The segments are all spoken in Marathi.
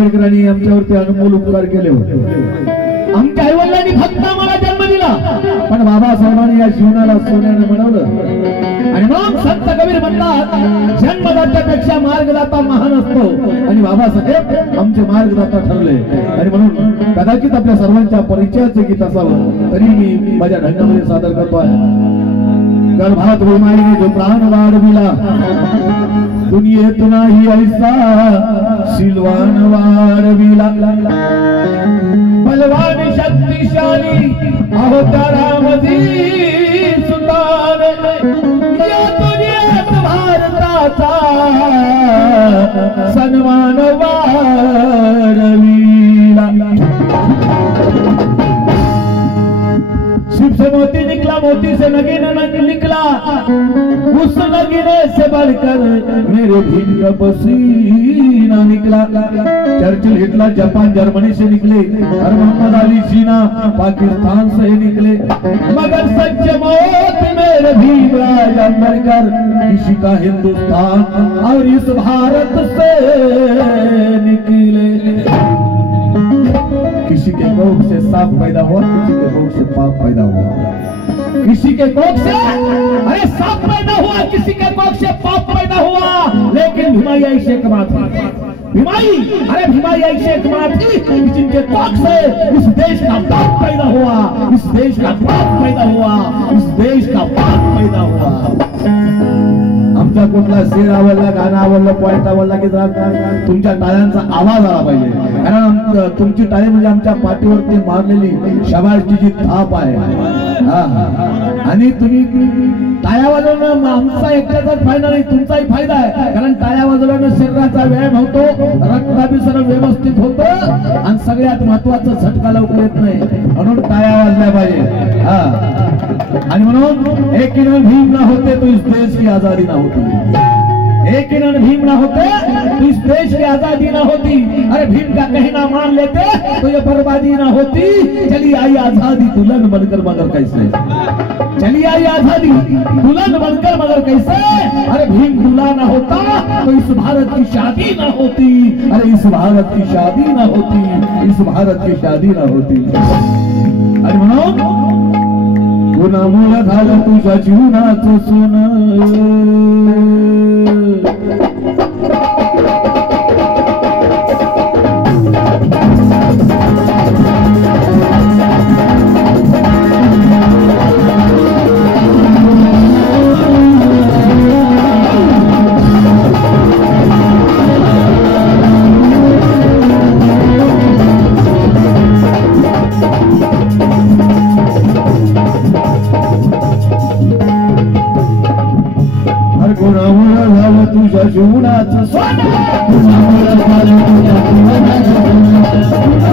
आंबेडकरांनी आमच्यावरती अनमोल उपकार केले होते। आमच्या आईवडिलांनी फक्त आम्हाला जन्म दिला, पण बाबासाहेबांनी या जीवनाला सोन्याने बनवलं। आणि मग संत कबीर म्हणतात, जन्मदात्यापेक्षा मार्गदाता महान असतो, आणि बाबासाहेब आमचे मार्गदाता ठरले। आणि म्हणून कदाचित आपल्या सर्वांच्या परिचयाचे गीत असावं, तरी मी माझ्या ढंगामध्ये सादर करतोय। गर्भात माईने जो प्राण वाढविला, दुनियेत नाही ऐसा सिलवान वाढविला। बलवान शक्तिशाली अहो रामजी सुतार, या दुनियेत भारताचा सन्मान वाढविला। शिव से मोती निकला, मोती से नगीना निकला, उस नगीने से बढ़कर मेरे भीम का पसीना निकला। चर्चिल हिटलर जापान जर्मनी से निकले, और मोहम्मद अली जीना पाकिस्तान से निकले, मगर सच्चे मौत मेरे भीम राजा मरकर किसी का हिंदुस्तान और इस भारत से निकले। किसी के कोख से सांप पैदा हुआ, किसी के कोख से पाप पैदा हुआ। किसी के कोख से अरे सांप पैदा हुआ, किसी के कोख से पाप पैदा हुआ, लेकिन भीमाई ऐसे कमा थी, भीमाई अरे भीमाई ऐसे कमा थी जिनके कोख से इस देश का पाप पैदा हुआ, इस देश का पाप पैदा हुआ, इस देश का पाप पैदा हुआ। आमचा कुठला शेर आवडला, गाणं आवडलं, पॉइंट आवडला की तुमच्या टाळ्यांचा आवाज आला पाहिजे, कारण तुमची टाळी म्हणजे आमच्या पाठीवरती मारलेली शाबासची जी थाप आहे। आणि तुम्ही टाळ्या वाजवणं आमचा एकट्याचाच फायदा नाही, तुमचाही फायदा आहे, कारण टाळ्या वाजवल्यानं शरीराचा व्यायाम होतो, रक्ताभिसरण व्यवस्थित होतं, आणि सगळ्यात महत्वाचं झटका लवकर येत नाही, म्हणून टाळ्या वाजल्या पाहिजे। आणि म्हणून एक किरण भीम ना होते तो इस देश की आजादी ना होती, एक किरण भीम ना होते तो इस देश की आजादी ना होती। अरे भीम का कहना मान लेते तो ये बर्बादी ना होती। चली आई आजादी दुल्हन बनकर मगर कैसे, चली आई आजादी दुल्हन बनकर मगर कैसे। अरे भीम दूल्हा ना होता तो इस भारत की शादी ना होती, अरे इस भारत की शादी ना होती, इस भारत की शादी ना होती। अरे म्हणून गुणामुळे झालं तुझ्या जीवनाचं सोनं, तुझ्या जीवनाचं सोनं, गुणामुळे झालं तुझ्या जीवनाचं सोनं,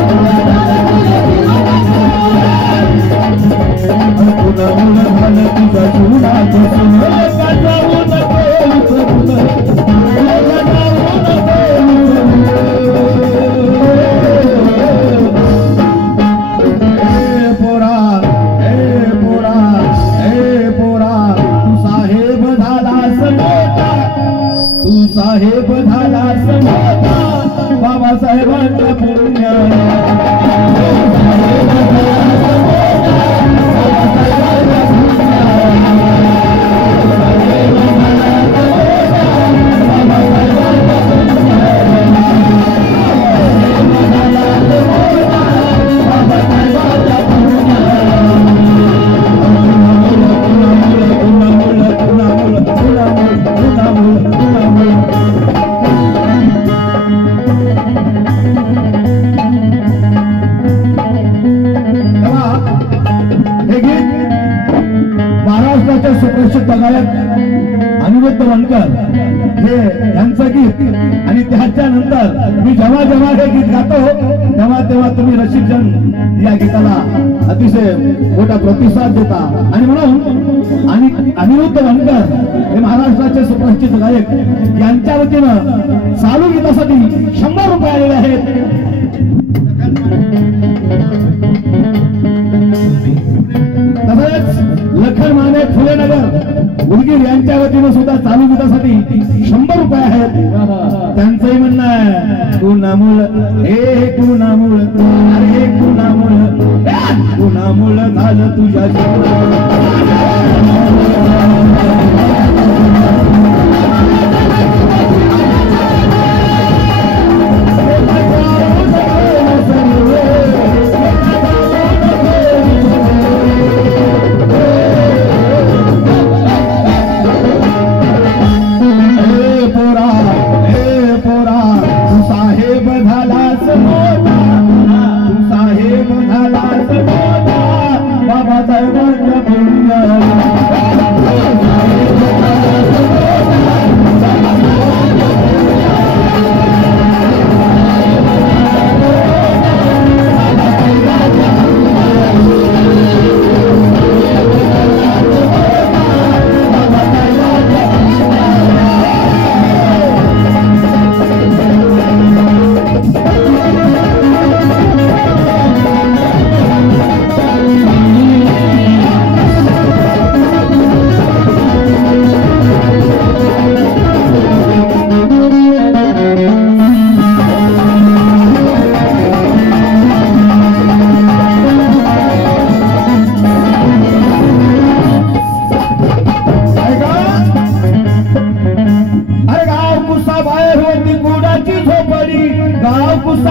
गुणामुळे झालं तुझ्या जीवनाचं सोनं। जाऊ नको पोरा, ए पोरा, ए पोरा, तू साहेब झालास मोठा, तू साहेब झालास मोठा, बाबासाहेबांच्या पुण्याला। सुप्रसिद्ध गायक अनिरुद्ध वनकर हे यांचं गीत, आणि त्याच्यानंतर मी जेव्हा जेव्हा हे गीत गातो तेव्हा तेव्हा तुम्ही रसिकजन या गीताला अतिशय मोठा प्रतिसाद देता। आणि म्हणून अनिरुद्ध वनकर हे महाराष्ट्राचे सुप्रसिद्ध गायक, यांच्या वतीनं चालू गीतासाठी 100 रुपये आलेले आहेत। तसेच लखन माने फुले नगर उदगीर यांच्या वतीनं सुद्धा चालू गीतासाठी 100 रुपये आहेत. त्यांचंही म्हणणं आहे तू नामूळ हे तू नामूळ अरे तू नामूळ झालं तुझ्या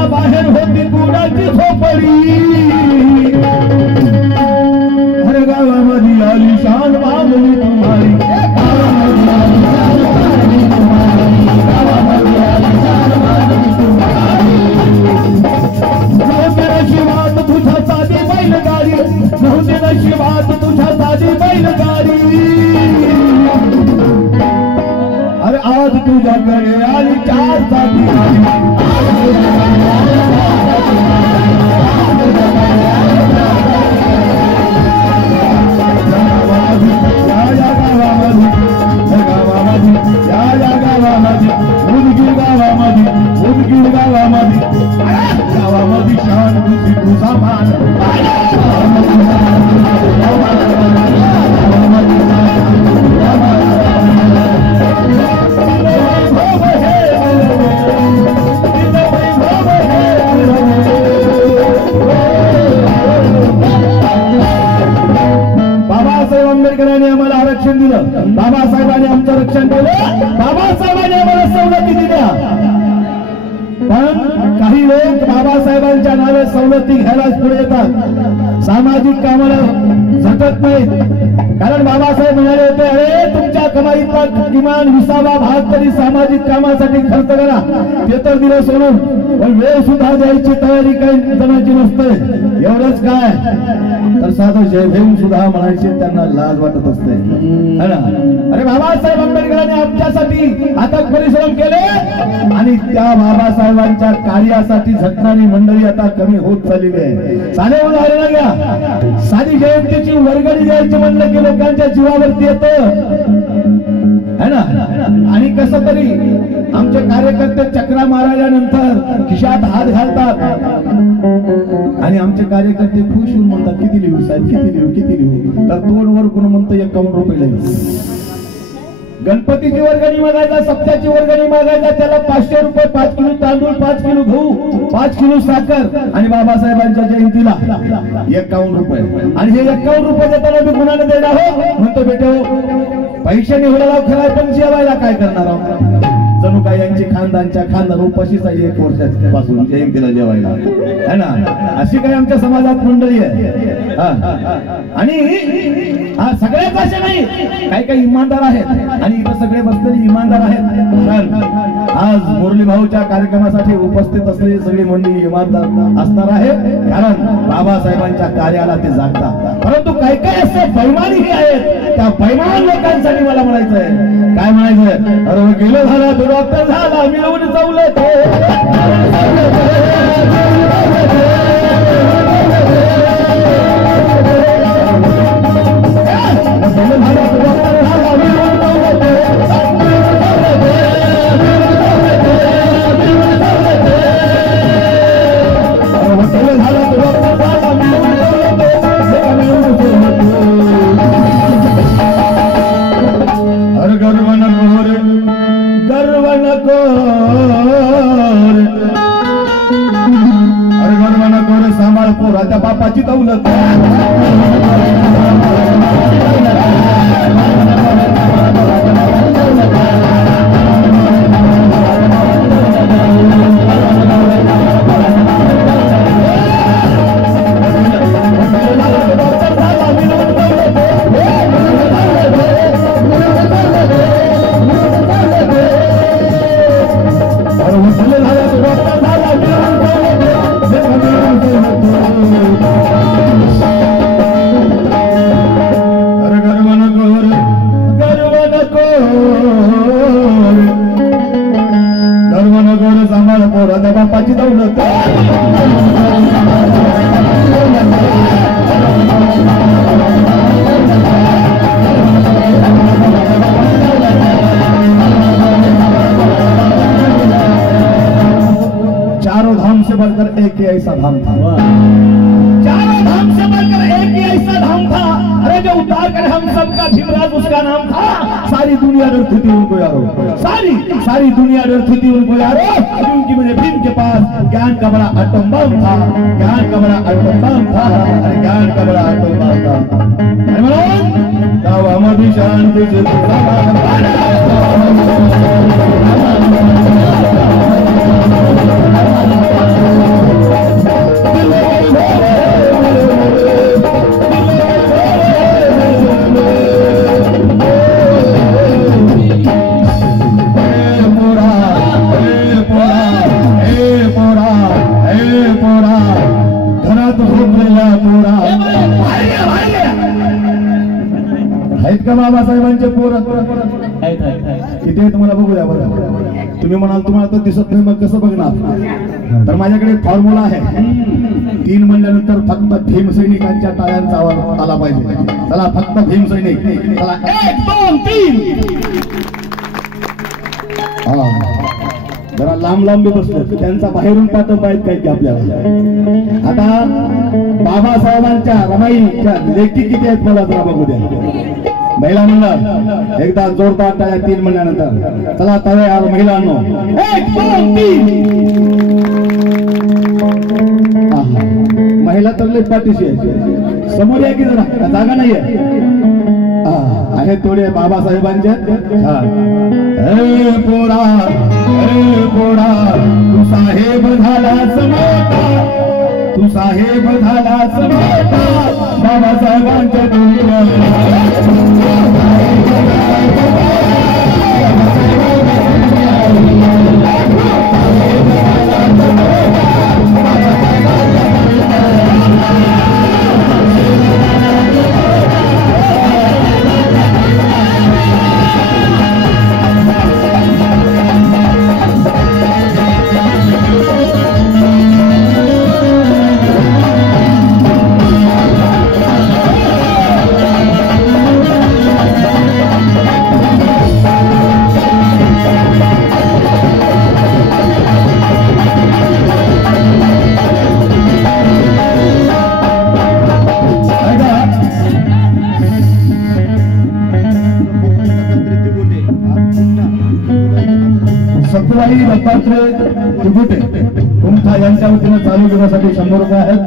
बाहेर होती कुणाची झोपडी हर गावामध्ये आलिशान बांधली तुम्हारी नव्हते नशिबात तुझ्या साधी बैलगाडी नव्हते नशिबात तुझ्या साधी बैलगाडी अरे आज तुझ्याकडे आली 4 चाकी उदगीर गावामध्ये शांती तुझा मान बाबासाहेब आंबेडकरांनी आम्हाला आरक्षण दिलं बाबासाहेबांनी आमचं रक्षण केलं बाबासाहेबांनी आम्हाला सवलती दिल्या पण काही लोक बाबासाहेबांच्या नावे सवलती घ्यायलाच पुढे येतात सामाजिक कामाला झटत नाहीत कारण बाबासाहेब म्हणाले होते अरे तुमच्या कमाईतला किमान 20वा भाग तरी सामाजिक कामासाठी खर्च करा ते तर दिलं सोडून पण वेळ सुद्धा द्यायची तयारी काही जणांची नसते एवढंच काय तर साधं जय भीम सुद्धा म्हणायचे त्यांना लाज वाटत असते अरे बाबासाहेब आंबेडकरांनी आमच्यासाठी अथक परिश्रम केले आणि त्या बाबासाहेबांच्या कार्यासाठी झटणारी मंडळी आता कमी होत चाललेली आहे साधे उदाहरण घ्या साधी जयंतीची वर्गणी द्यायची म्हणलं की लोकांच्या जीवावरती येतं है ना आणि कसं तरी आमचे कार्यकर्ते चक्रा मारल्यानंतर खिशात हात घालतात आणि आमचे कार्यकर्ते खुश होऊन म्हणतात किती लिहू साहेब किती लिहू तर 2 वर कोण म्हणतं 51 रुपये लिहू गणपतीची वर्गणी मागायचा सप्त्याची वर्गणी मागायचा त्याला 500 रुपये 5 किलो तांदूळ 5 किलो गहू 5 किलो साखर आणि बाबासाहेबांच्या जयंतीला 51 रुपये आणि हे 51 रुपये देताना मी कुणाला देणार हो म्हणतो बेटे पैसे निवडायला खराय पण जेवायला काय करणार आहोत जणू काय यांची खानदान उपाशीच आहे 1 वर्षापासून जयंतीला जेवायला है ना अशी काही आमच्या समाजात मंडळी आहे आणि सगळेच असे नाही काही इमानदार आहेत आणि इथं सगळे बसलेले इमानदार आहेत आज मुरली भाऊच्या कार्यक्रमासाठी उपस्थित असलेली सगळी मंडळी इमानदार असणार आहे कारण बाबासाहेबांच्या कार्याला ते जागतात परंतु काही असे बैमानीही आहेत त्या बैमान लोकांसाठी मला म्हणायचं आहे काय म्हणायचंय अरे गेलो झाला तो डॉक्टर झाला मिळवून चावलं रे गर्व नको अरे गर्व नको रे सांभाळ पोरा त्या बापाची दौलत बापाची दौलत चारों धाम से बढ़कर एक ही ऐसा धाम था चारों धाम से बढ़कर एक ही ऐसा धाम था अरे जो उतार कर हम सबका भीमराज उसका नाम था सारी दुनिया डरती थी उनको यारो सारी दुनिया डरती थी उनको यारो क्योंकि मेरे भीम के पास ज्ञान का बड़ा एटम बम था ज्ञान का बड़ा एटम बम था अरे ज्ञान का बड़ा एटम बम था हमारी शांति से आहेत का बाबासाहेबांचे पोरं किती आहे तुम्हाला बघू द्या बरं तुम्ही म्हणाल तुम्हाला तर दिसत नाही मग कसं बघणार तर माझ्याकडे एक फॉर्म्युला आहे 3 म्हणल्यानंतर फक्त भीम सैनिकांच्या टाळ्यांचा आवाज आला पाहिजे चला फक्त भीम सैनिक चला 1 2 3 जरा लांब लांब बसलो त्यांचा बाहेरून पाठवत आहेत काय की आपल्याला आता बाबासाहेबांच्या रमाईच्या लेखी किती आहेत मला जरा बघू द्या महिला मंडळ एकदा जोरदार टाळ्या 3 म्हणल्यानंतर चला तयार महिलांनो 1 2 3 महिला तर लई पाठीशी आहे समोर या की जरा जागा नाहीये आहे थोडे बाबासाहेबांच्या पोरा तू साहेब झालास मोठा तू साहेब झालास मोठा बाबासाहेबांच्या कुमठा यांच्या वतीने चालू घेण्यासाठी 100 रुपये आहेत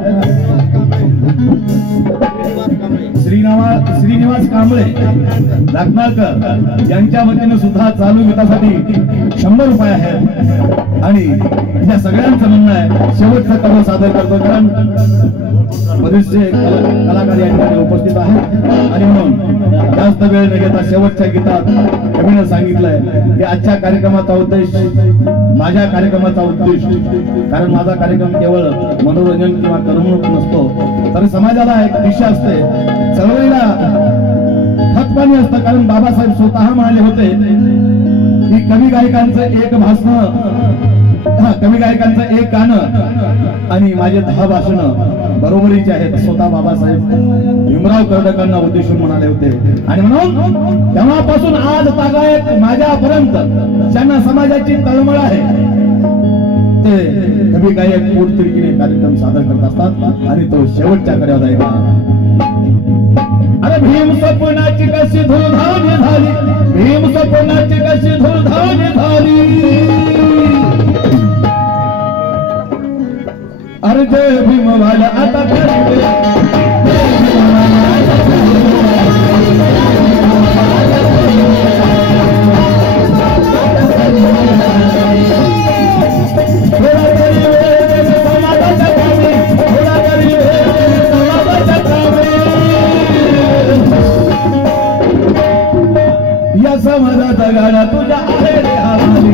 श्रीनिवास कांबळे नागनाळकर यांच्या वतीने सुद्धा चालू घेण्यासाठी 100 रुपये आहेत आणि या सगळ्यांचं म्हणणं आहे शेवटचं कला सादर करतो कारण बरेचसे कलाकार या ठिकाणी उपस्थित आहेत आणि म्हणून जास्त वेळ न घेता शेवटच्या गीतात कवीने सांगितलंय की आजच्या कार्यक्रमाचा उद्देश माझ्या कार्यक्रमाचा उद्देश कारण माझा कार्यक्रम केवळ मनोरंजन किंवा करमणूक नसतो तर समाजाला एक दिशा असते चळवळीला खतपाणी असतं कारण बाबासाहेब स्वतः म्हणाले होते की कवी गायकांचं एक भाषण कवी गायकांचं एक गाणं आणि माझे 10 भाषणं बरोबरीचे आहेत स्वतः बाबासाहेब भीमराव कर्डकांना उद्देशून म्हणाले होते आणि म्हणून तेव्हापासून आज तागायत माझ्यापर्यंत ज्यांना समाजाची तळमळ आहे ते कवी गायक पोटतिडकीने कार्यक्रम सादर करत असतात आणि तो शेवटच्या कड्यावर आहे अरे भीम स्वप्नाची कशी धुळधाणी झाली, भीम स्वप्नाची कशी धुळधाणी झाली। अरे जय भीम वाला आता या समाजाचा गाडा तुझ्या आहे रे हाताली,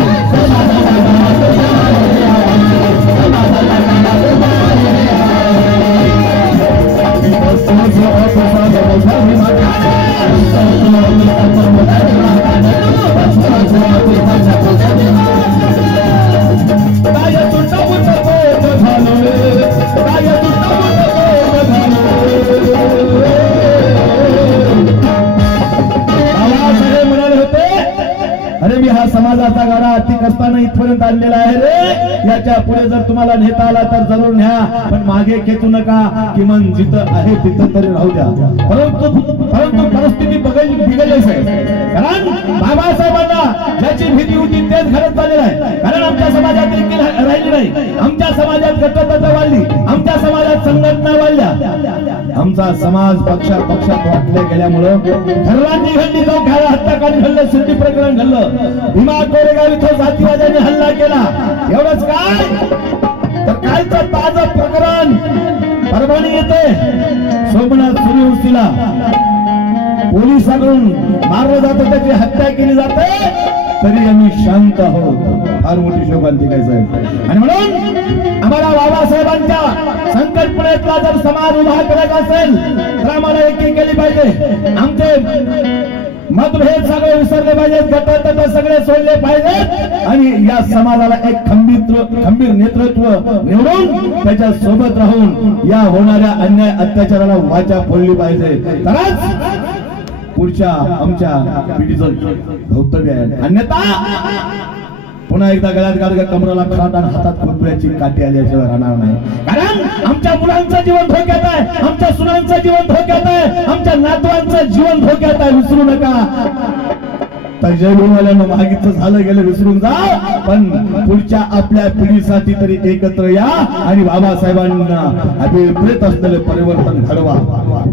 अरे मी हा समाजाचा गाडा अति कष्टाने इथपर्यंत आणलेला आहे रे, याच्या पुढे जर तुम्हाला नेता आला तर जरूर न्या, पण मागे खेचू नका, किमान जिथं आहे तिथं तरी राहू द्या। परंतु परिस्थिती बिघडलीच आहे, कारण बाबासाहेबांना ज्याची भीती होती तेच घडत चाललेलं आहे। कारण आमच्या समाजात एकी राहिली नाही, आमच्या समाजात गटतत्व वाढली, आमच्या समाजात संघटना वाढल्या, आमचा समाज पक्षात वाटले गेल्यामुळं घरवांनी घडली, चौघाला हत्याकांड घडलं, सिद्धी प्रकरण घडलं, भीमा कोरेगाव इथं जातीवाद्यांनी हल्ला केला। एवढंच काय तर कालचं ताजं प्रकरण परभणी येते, सोमनाथ सूर्यवंशीला पोलिसांकडून मारलं जातं, त्याची हत्या केली जाते, तरी आम्ही शांत आहोत। फार मोठी शोभांती काय साहेब। आणि म्हणून आम्हाला बाबासाहेबांच्या संकल्पनेतला जर समाज उभा करायचा असेल तर आम्हाला एकी केली पाहिजे, आमचे मतभेद सगळे विसरले पाहिजेत, गटतत्व सगळे सोडले पाहिजेत, आणि या समाजाला एक खंबीर नेतृत्व निवडून त्याच्या सोबत राहून या होणाऱ्या अन्याय अत्याचाराला वाचा फोडली पाहिजे, तरच पुढच्या आमच्या पिढीचं भवितव्य आहे। अन्यथा पुन्हा एकदा गळ्यात गाडगा, कमराला खराट आणि हातात खुरप्याची काठी आल्याशिवाय राहणार नाही। कारण आमच्या मुलांचं जीवन धोक्यात आहे, आमच्या सुनांचं जीवन धोक्यात आहे, आमच्या नातवांचं जीवन धोक्यात आहे, विसरू नका। तर जय भीमवाल्यांना मागितलं झालं गेलं विसरून जा, पण पुढच्या आपल्या पिढीसाठी तरी एकत्र या आणि बाबासाहेबांना अभिप्रेत असलेले परिवर्तन घडवा।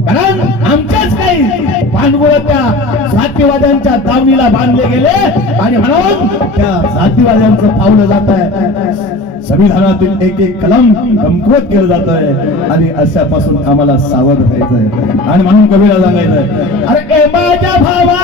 कारण आमच्याच काही भांडवल त्या जातीवाद्यांच्या दावणीला बांधले गेले, आणि म्हणून त्या जातीवाद्यांचं पावलं जात आहे, संविधानातील एक कलम कमकुवत केलं जात आहे, आणि अशापासून आम्हाला सावध राहायचंय। आणि म्हणून कवीला सांगायचंय, अरे ए माझ्या भावा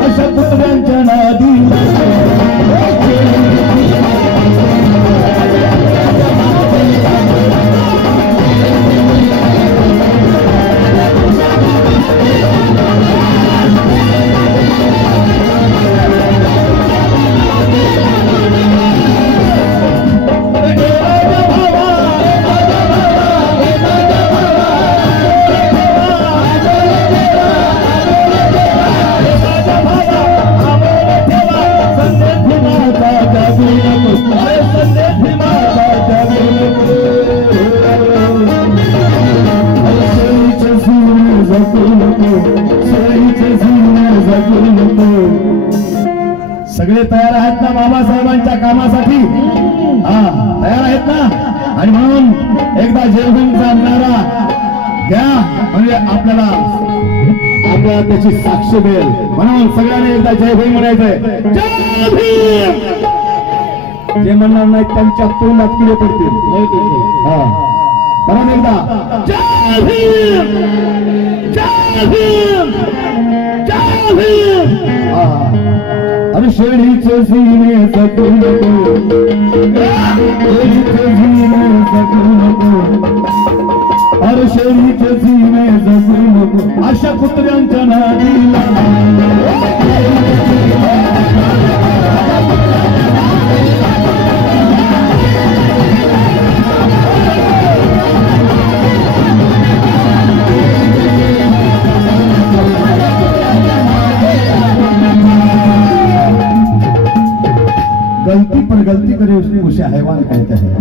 अशा पुत्रांच्या नादी सगळे तयार आहेत ना बाबासाहेबांच्या कामासाठी? हा, तयार आहेत ना? आणि म्हणून एकदा जय भीमचा नारा द्या, म्हणजे आपल्याला त्याची साक्ष मिळेल। म्हणून सगळ्यांनी एकदा जय भीम म्हणायचंय, जय भीम। जे म्हणणार नाही त्यांच्या तोंडात किडे पडतील। हा, परत एकदा जय भीम, जय भीम, जय भीम। अरे शेळीचे सीने जगू नको, शेळीचे सीने जगू नको, अरे शेळीचे सीने जगू नको, अशा कुत्र्यांच्या नादीला गलती पर गलती करे उसे हैवान कहते हैं।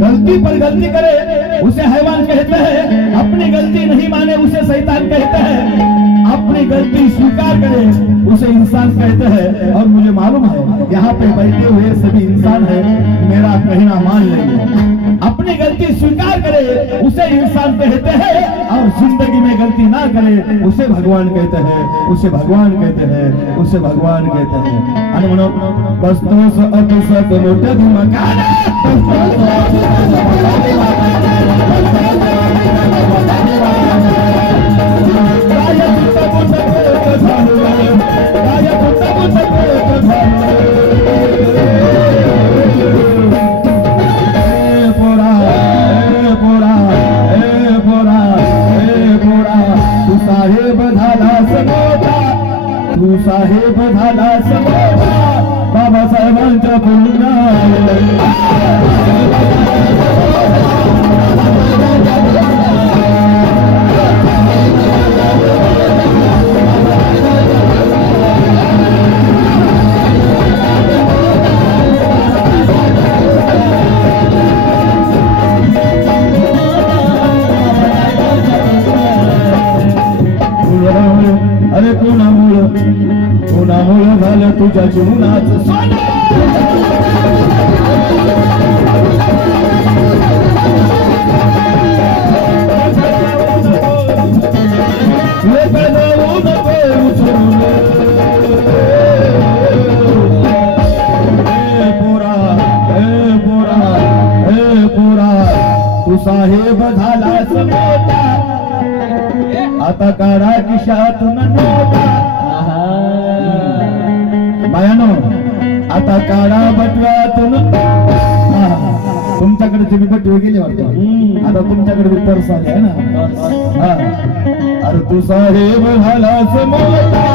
गलती पर गलती करे उसे हैवान कहते हैं। अपनी गलती नहीं माने उसे शैतान कहते हैं। अपनी गलती स्वीकार करे उसे इंसान कहते हैं। और मुझे मालूम है यहाँ पे बैठे हुए सभी इंसान है, मेरा कहना मान लेंगे। अपनी गलती स्वीकार करे उसे इंसान कहते हैं, और जिंदगी में गलती ना करे उसे भगवान कहते हैं, उसे भगवान कहते हैं, उसे भगवान कहते हैं। आणि म्हणून बसतोस अतिसत मोठ्या धुमकाने तू साहेब झाला समोरा बाबासाहेबांच्या पुण्या अरे कोणामुळं झालं तुझ्या जीवनाचं सोनं तू साहेब झालास मोठा आता काढा खिशातून नोटा बायानो आता काढा बटव्यातून तुमच्याकडे तुम्ही बटवे गेले वाटतं आता तुमच्याकडे पर्स आले आहे ना अरे तू साहेब झालास मोठा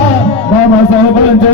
बाबासाहेबांच्या